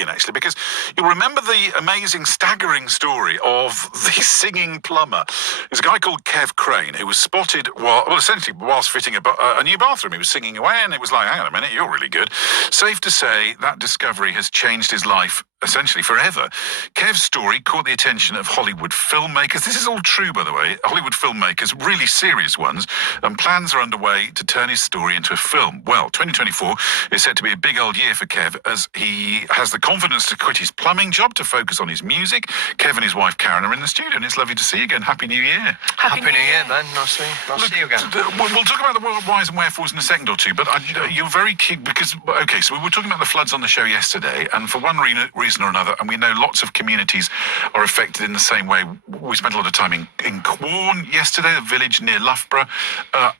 in, actually, because you'll remember the amazing, staggering story of the singing plumber. There's a guy called Kev Crane who was spotted essentially whilst fitting a new bathroom. He was singing away, and it was like, hang on a minute, you're really good. Safe to say that discovery has changed his life essentially forever. Kev's story caught the attention of Hollywood filmmakers. This is all true, by the way. Hollywood filmmakers, really serious ones, and plans are underway to turn his story into a film. Well, 2024 is set to be a big old year for Kev, as he has the confidence to quit his plumbing job to focus on his music. Kev and his wife Karen are in the studio, and it's lovely to see you again. Happy New Year. Happy New Year, man. Nice to see you again. We'll talk about the whys and wherefores in a second or two, but you're very keen because, okay, so we were talking about the floods on the show yesterday, and for one reason or another, and we know lots of communities are affected in the same way. We spent a lot of time in Quorn yesterday, a village near Loughborough,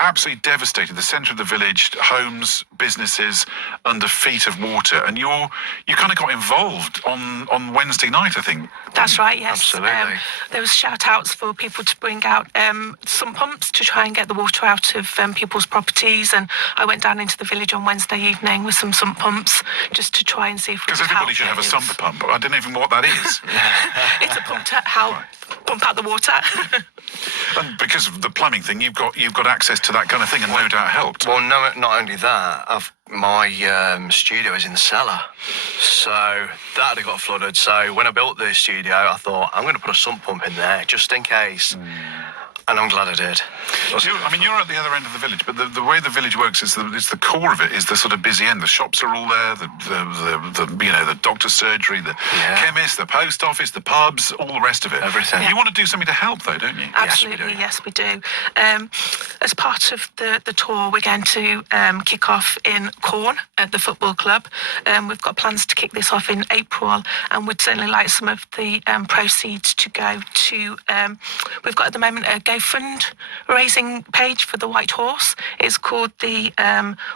absolutely devastated. The centre of the village, homes, businesses under feet of water, and you kind of got involved on Wednesday night, I think. That's right, yes. Absolutely. There was shout-outs for people to bring out sump pumps to try and get the water out of people's properties, and I went down into the village on Wednesday evening with some sump pumps just to try and see if we could help. Because everybody should have a sump pump. I don't even know what that is. It's a pump to help pump out the water. And because of the plumbing thing, you've got access to that kind of thing, and no doubt helped. Well, no, not only that, my studio is in the cellar, so that had got flooded. So when I built the studio, I thought, I'm going to put a sump pump in there just in case. And I'm glad I did. You're at the other end of the village, but the way the village works is the core of it is the sort of busy end. The shops are all there, the doctor's surgery, the chemist, the post office, the pubs, all the rest of it. Everything. You want to do something to help, though, don't you? Absolutely, yes, we do. As part of the tour, we're going to kick off in Quorn at the football club. We've got plans to kick this off in April, and we'd certainly like some of the proceeds to go to. We've got at the moment a fundraising page for the White Horse. It's called the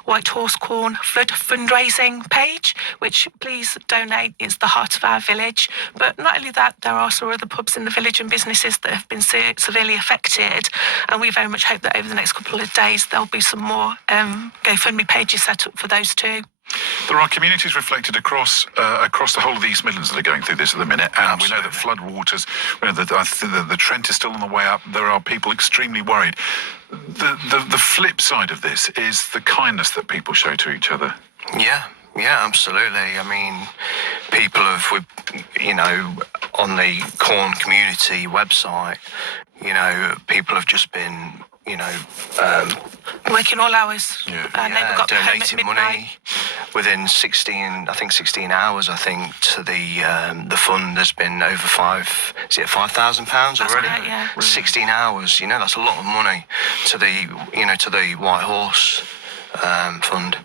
White Horse Quorn Flood fundraising page, which please donate. It's the heart of our village. But not only that, there are some other pubs in the village and businesses that have been severely affected, and we very much hope that over the next couple of days there'll be some more GoFundMe pages set up for those too. There are communities reflected across the whole of the East Midlands that are going through this at the minute, and Absolutely. we know that flood waters, the Trent is still on the way up. There are people extremely worried. The flip side of this is the kindness that people show to each other. Yeah, absolutely. I mean, people have, on the Quorn community website, people have just been, working all hours. Our neighbour got home at donating midnight. money within 16 hours. I think to the fund. There's been over £5,000 already. Right, yeah. 16 hours. That's a lot of money to the White Horse fund.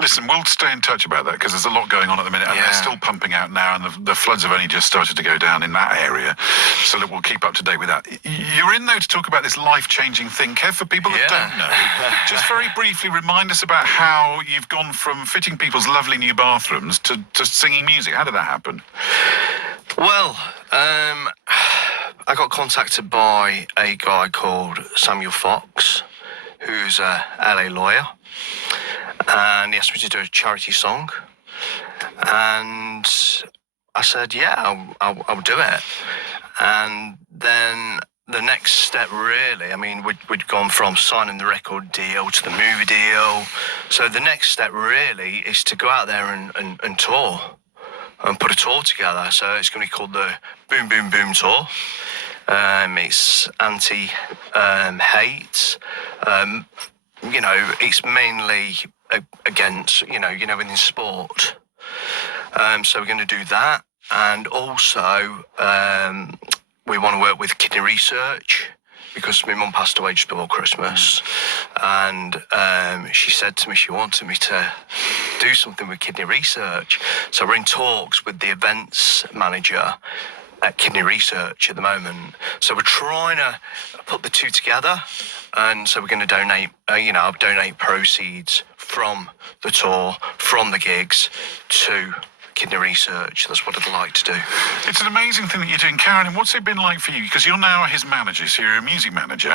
Listen, we'll stay in touch about that because there's a lot going on at the minute, and they're still pumping out now, and the floods have only just started to go down in that area. So look, we'll keep up to date with that. You're in, though, to talk about this life-changing thing, Kev. For people that don't know, just very briefly remind us about how you've gone from fitting people's lovely new bathrooms to singing music. How did that happen? Well, I got contacted by a guy called Samuel Fox, who's a LA lawyer, and he asked me to do a charity song, and I said, yeah, I'll do it. And then the next step, really, we'd gone from signing the record deal to the movie deal, so the next step really is to go out there and tour and put a tour together. So it's going to be called the Boom Boom Boom Tour. It's anti-hate. It's mainly against, within sport. So we're going to do that. And also, we want to work with kidney research, because my mum passed away just before Christmas. And she said to me she wanted me to do something with kidney research. So we're in talks with the events manager at Kidney Research at the moment. So we're trying to put the two together. And so we're going to donate, I'll donate proceeds from the tour, from the gigs, to kidney research. That's what I'd like to do. It's an amazing thing that you're doing, Karen. And what's it been like for you? Because you're now his manager, so you're a music manager,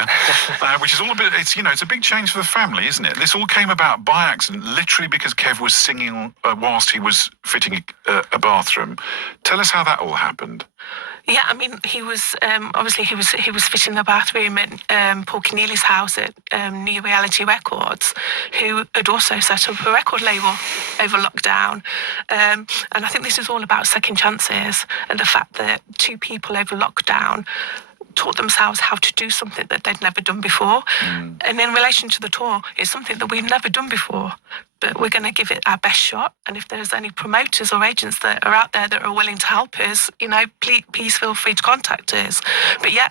which is all a bit. It's it's a big change for the family, isn't it? This all came about by accident, literally because Kev was singing whilst he was fitting a bathroom. Tell us how that all happened. Yeah, I mean, he was obviously he was fitting the bathroom at Paul Keneally's house at New Reality Records, who had also set up a record label over lockdown. And I think this is all about second chances and the fact that two people over lockdown taught themselves how to do something that they'd never done before. And in relation to the tour, it's something that we've never done before, but we're going to give it our best shot. And if there's any promoters or agents that are out there that are willing to help us, please feel free to contact us. But yeah,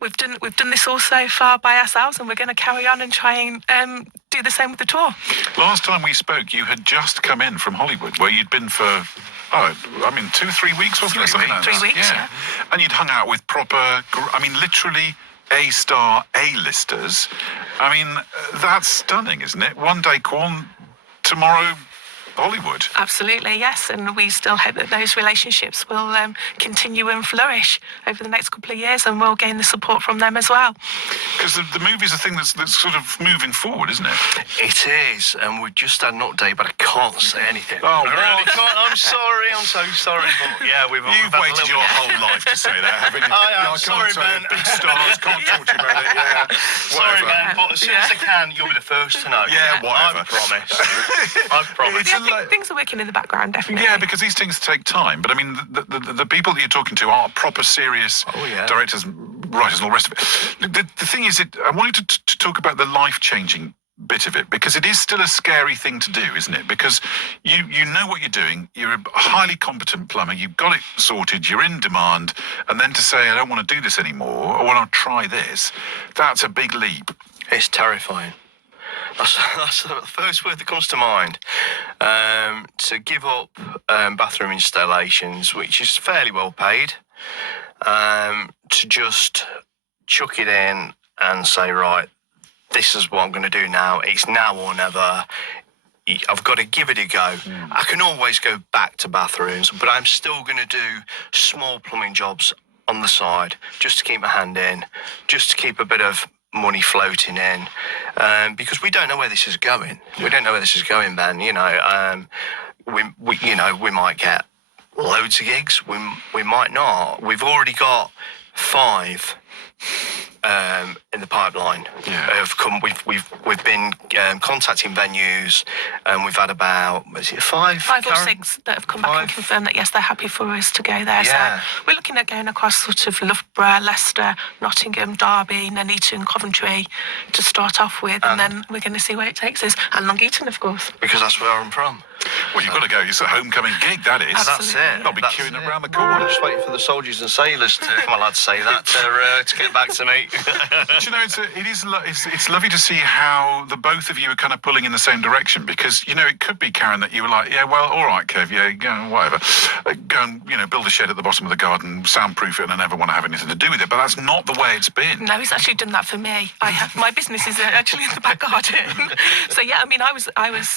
we've done this all so far by ourselves, and we're going to carry on and try and do the same with the tour. Last time we spoke, you had just come in from Hollywood, where you'd been for 2-3 weeks, wasn't it? 3 weeks, yeah. And you'd hung out with proper, literally A-star A-listers. I mean, that's stunning, isn't it? One day Corn, tomorrow Hollywood. Absolutely, yes. And we still hope that those relationships will continue and flourish over the next couple of years, and we'll gain the support from them as well. Because the movie's a thing that's sort of moving forward, isn't it? It is, and we just had an update, but I can't say anything. Oh, I really can't. I'm sorry. I'm so sorry. But yeah, You've waited your whole life to say that, haven't you? I am sorry, man. Big stars, can't talk to you about it. Yeah. Sorry, man. But as soon as I can, you'll be the first to know. Yeah, whatever. I promise. I promise. Things are working in the background, definitely. Yeah, because these things take time. But I mean, the people that you're talking to are proper serious directors, writers, and all the rest of it. The thing is, I wanted to talk about the life-changing bit of it, because it is still a scary thing to do, isn't it? Because you know what you're doing. You're a highly competent plumber. You've got it sorted. You're in demand. And then to say, I don't want to do this anymore, I want to try this, that's a big leap. It's terrifying. That's the first word that comes to mind. To give up bathroom installations, which is fairly well paid, to just chuck it in and say, right, this is what I'm going to do now. It's now or never. I've got to give it a go. I can always go back to bathrooms, but I'm still going to do small plumbing jobs on the side, just to keep my hand in, just to keep a bit of money floating in, because we don't know where this is going. We don't know where this is going, Ben. We might get loads of gigs. We might not. We've already got 5 in the pipeline. We've been contacting venues, and we've had about 5 or 6 that have come back and confirmed that yes, they're happy for us to go there. Yeah. So we're looking at going across sort of Loughborough, Leicester, Nottingham, Derby, Nuneaton, Coventry to start off with, and then we're going to see where it takes us, and Long Eaton, of course, because that's where I'm from. Well, you've got to go. It's a homecoming gig, that is. That's it. They'll be queuing around the corner. I'm just waiting for the soldiers and sailors to, am I allowed to say that, to get back to me. But it's lovely to see how the both of you are kind of pulling in the same direction, because, it could be, Karen, that you were like, yeah, well, all right, Kev, yeah, go, whatever. Go and, build a shed at the bottom of the garden, soundproof it, and I never want to have anything to do with it. But that's not the way it's been. No, he's actually done that for me. My business is actually in the back garden. So, yeah, I mean, I was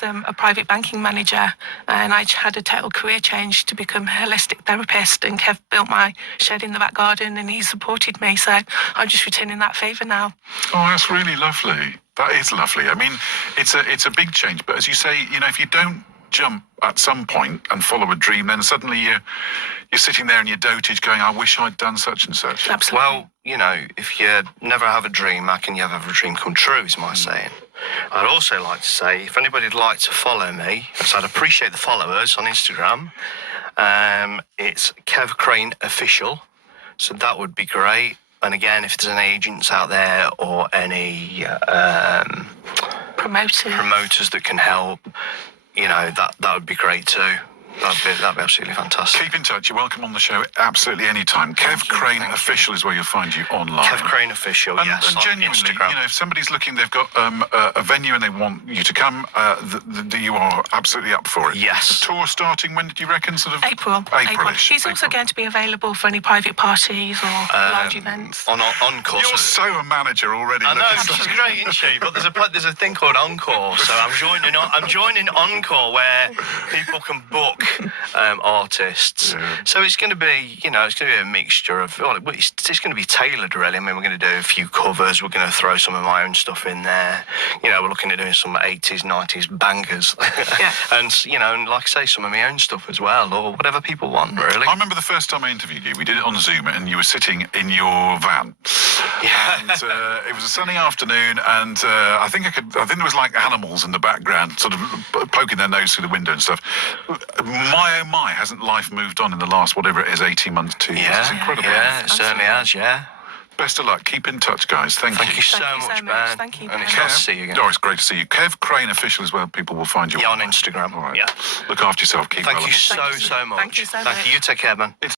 a private banking manager, and I had a total career change to become a holistic therapist, and Kev built my shed in the back garden, and he supported me. So I'm just returning that favour now. Oh, that's really lovely. That is lovely. I mean, it's a big change, but as you say, if you don't jump at some point and follow a dream, then suddenly you're sitting there in your dotage going, I wish I'd done such and such. Absolutely. Well, if you never have a dream, how can you ever have a dream come true, is my saying. I'd also like to say, if anybody'd like to follow me, because I'd appreciate the followers on Instagram, it's Kev Crane Official, so that would be great. And again, if there's any agents out there or any promoters that can help, that would be great too. That'd be absolutely fantastic. Keep in touch. You're welcome on the show absolutely any time. Kev Crane Official is where you'll find you online. Kev Crane Official, yes, and on genuinely, Instagram. If somebody's looking, they've got a venue and they want you to come, you are absolutely up for it. Yes. The tour starting, when did you reckon? Sort of April. He's also going to be available for any private parties or large events. On Encore. You're so a manager already. I know, she's great, isn't she? But there's a thing called Encore, so I'm joining Encore, where people can book artists. So it's going to be, it's going to be a mixture of. It's going to be tailored, really. I mean, we're going to do a few covers. We're going to throw some of my own stuff in there. We're looking at doing some 80s, 90s bangers, and and like I say, some of my own stuff as well, or whatever people want, really. I remember the first time I interviewed you. We did it on Zoom, and you were sitting in your van. Yeah. And it was a sunny afternoon, and I think there was like animals in the background, sort of poking their nose through the window and stuff. My oh my, hasn't life moved on in the last, whatever it is, 18 months, 2 years? It's incredible. Yeah, it certainly has, yeah. Best of luck. Keep in touch, guys. Thank you. So much, Ben. Thank you, And it's Ben. nice to see you again. Oh, it's great to see you. Kev Crane Official as well. People will find you on Instagram. All right. Yeah. Look after yourself. Keep Thank well. you so much. Thank you so much. You take care, man.